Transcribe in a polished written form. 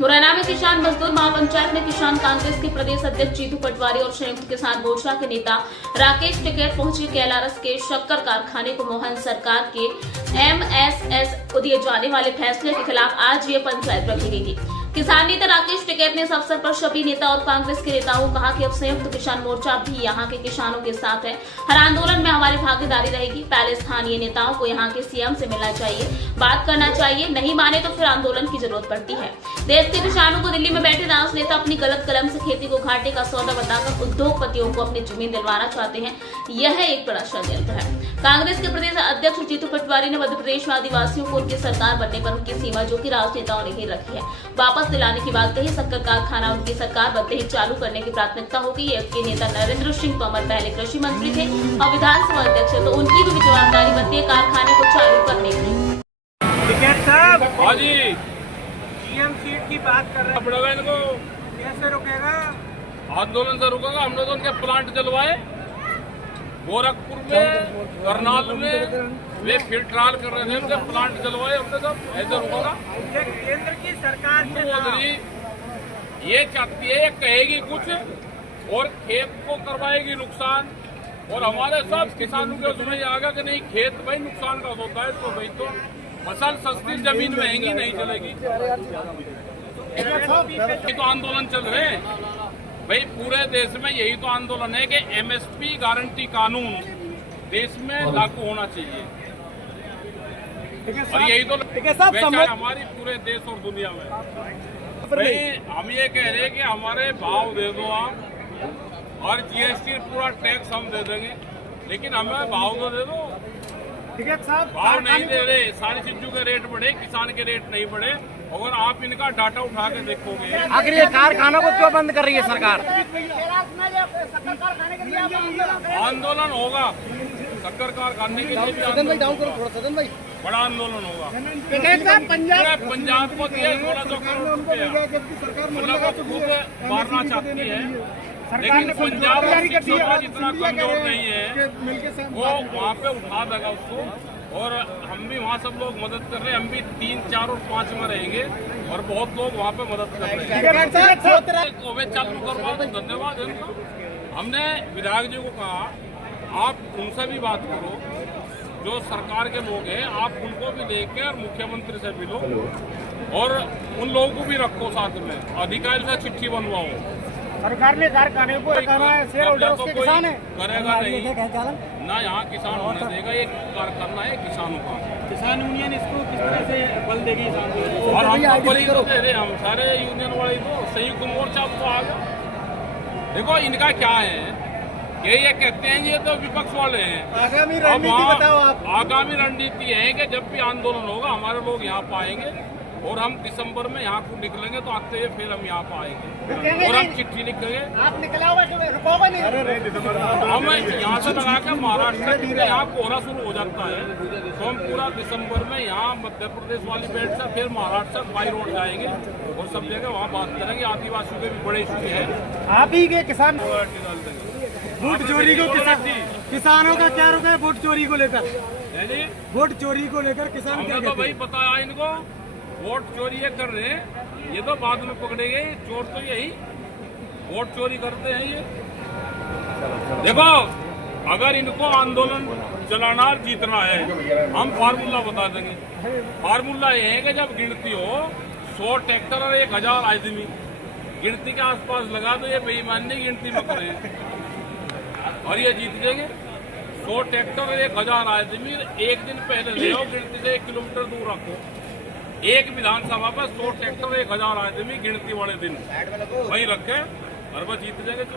मुरैना में किसान मजदूर महापंचायत में किसान कांग्रेस के प्रदेश अध्यक्ष जीतू पटवारी और संयुक्त किसान मोर्चा के नेता राकेश टिकैत पहुंचे KLRS के शक्कर कारखाने को मोहन सरकार के MSS को दिए जाने वाले फैसले के खिलाफ आज ये पंचायत रखी गई थी। किसान नेता राकेश टिकैत ने इस अवसर पर सभी नेता और कांग्रेस के नेताओं को कहा कि अब संयुक्त किसान मोर्चा भी यहाँ के किसानों के साथ है। हर आंदोलन में हमारी भागीदारी रहेगी। पहले स्थानीय नेताओं को यहाँ के CM से मिलना चाहिए, बात करना चाहिए, नहीं माने तो फिर आंदोलन की जरूरत पड़ती है। देश के किसानों को दिल्ली में बैठे राजनेता अपनी गलत कलम से खेती को घाटे का सौदा बताकर उद्योगपतियों को अपनी जमीन दिलवाना चाहते हैं। यह एक बड़ा षड्यंत्र है। कांग्रेस के प्रदेश अध्यक्ष जीतू पटवारी ने मध्य प्रदेश में आदिवासियों को उनकी सरकार बनने पर उनकी सीमा जो की राजनेताओं ने ही रखी है वापस दिलाने की बात कही। शक्कर कारखाना उनकी सरकार बनते ही चालू करने की प्राथमिकता होगी। के नेता नरेंद्र सिंह तोमर पहले कृषि मंत्री थे और विधानसभा अध्यक्ष, तो उनकी भी जवाबदारी बनती है कारखाने को चालू करने की। टिकैत साहब, हाँ जी, CM सीट की बात कर रहे हैं, पड़ेगा इनको। कैसे रुकेगा? आंदोलन से रुकेगा। हमने तो उनके प्लांट जलवाए गोरखपुर में, करनाल में, वे फील्ड ट्रायल कर रहे थे, उनके प्लांट जलवाए हमने सब। ऐसे रुकेगा? ये केंद्र की सरकार से मोदी ये चाहती है, ये कहेगी कुछ और खेत को करवाएगी नुकसान, और हमारे सब किसानों के उसमें ये आगा कि नहीं, खेत भाई नुकसान का होता है इसको। भाई तो फसल सस्ती, जमीन महंगी नहीं चलेगी। ये तो आंदोलन चल रहे हैं भाई, पूरे देश में यही तो आंदोलन है कि MSP गारंटी कानून देश में लागू होना चाहिए, और यही तो बेचारे हमारी पूरे देश और दुनिया में। भाई हम ये कह रहे हैं कि हमारे भाव दे दो आप, और GST पूरा टैक्स हम दे देंगे, लेकिन हमें भाव तो दे दो। टिकैत साहब, भाव नहीं दे रहे, सारी चीजों के रेट बढ़े, किसान के रेट नहीं बढ़े। अगर आप इनका डाटा उठा के देखोगे, आखिर ये कारखाना को क्यों बंद कर रही है सरकार? आंदोलन होगा शक्कर कारखाने के लिए भी बड़ा आंदोलन होगा। पंजाब को दिए 1600 करोड़ रुपया, मतलब खुद मारना चाहती है, लेकिन पंजाब समाज इतना कमजोर नहीं है, वो वहाँ पे उठा देगा उसको। और हम भी वहाँ सब लोग मदद कर रहे हैं, हम भी 3, 4 और 5 में रहेंगे, और बहुत लोग वहाँ पे मदद कर रहे हैं। वे चालू करवा दो, धन्यवाद उनका। हमने विधायक जी को कहा आप उनसे भी बात करो, जो सरकार के लोग हैं, आप उनको भी लेकर और मुख्यमंत्री से मिलो, और उन लोगों को भी रखो साथ में, अधिकारी से चिट्ठी बनवाओ। सरकार ने कारखाने को शेयर होल्डर उसके किसान है, करेगा नहीं ना, यहाँ किसान होने देगा। ये कारखाना है किसानों का। किसान यूनियन इसको किस तरह से बल देगी? और हम बड़ी तो दे रहे, हम सारे यूनियन वाले तो संयुक्त मोर्चा तो आ गया। देखो इनका क्या है कि ये कहते हैं ये तो विपक्ष वाले हैं। आगामी रणनीति बताओ आप। आगामी रणनीति है कि जब भी आंदोलन होगा हमारे लोग यहाँ पर आएंगे, और हम दिसंबर में यहाँ को निकलेंगे, तो आते हुए फिर हम यहाँ पर आएंगे और हम चिट्ठी लिखेंगे। आप निकला हुआ रुकोगे नहीं? हम यहाँ से लगा के महाराष्ट्र से यहाँ कोहरा शुरू हो जाता है, तो हम पूरा दिसंबर में यहाँ मध्य प्रदेश वाली बेल्ट से फिर महाराष्ट्र बाई रोड जाएंगे, और सब जगह वहाँ बात करेंगे। आदिवासियों के भी बड़े इशू है। आप ही के किसान डाल देंगे। वोट चोरी को, किसानों का क्या रुका है वोट चोरी को लेकर? वोट चोरी को लेकर किसान क्या तो भाई बताया इनको, वोट चोरी ये कर रहे हैं, ये तो बाद में पकड़ेंगे। चोर तो यही वोट चोरी करते हैं। ये देखो, अगर इनको आंदोलन चलाना जीतना है, हम फार्मूला बता देंगे। फार्मूला ये है कि जब गिनती हो 100 ट्रैक्टर और 1000 आदमी गिनती के आसपास लगा दो, ये बेईमानी गिनती में करें और ये जीत जाएंगे। 100 ट्रैक्टर और 1000 आदमी एक दिन पहले ले आओ, गिनती से 1 किलोमीटर दूर रखो। एक विधानसभा पर 100 ट्रैक्टर 1000 आदमी गिनती वाले दिन वही रखे, और वह जीत जाएंगे।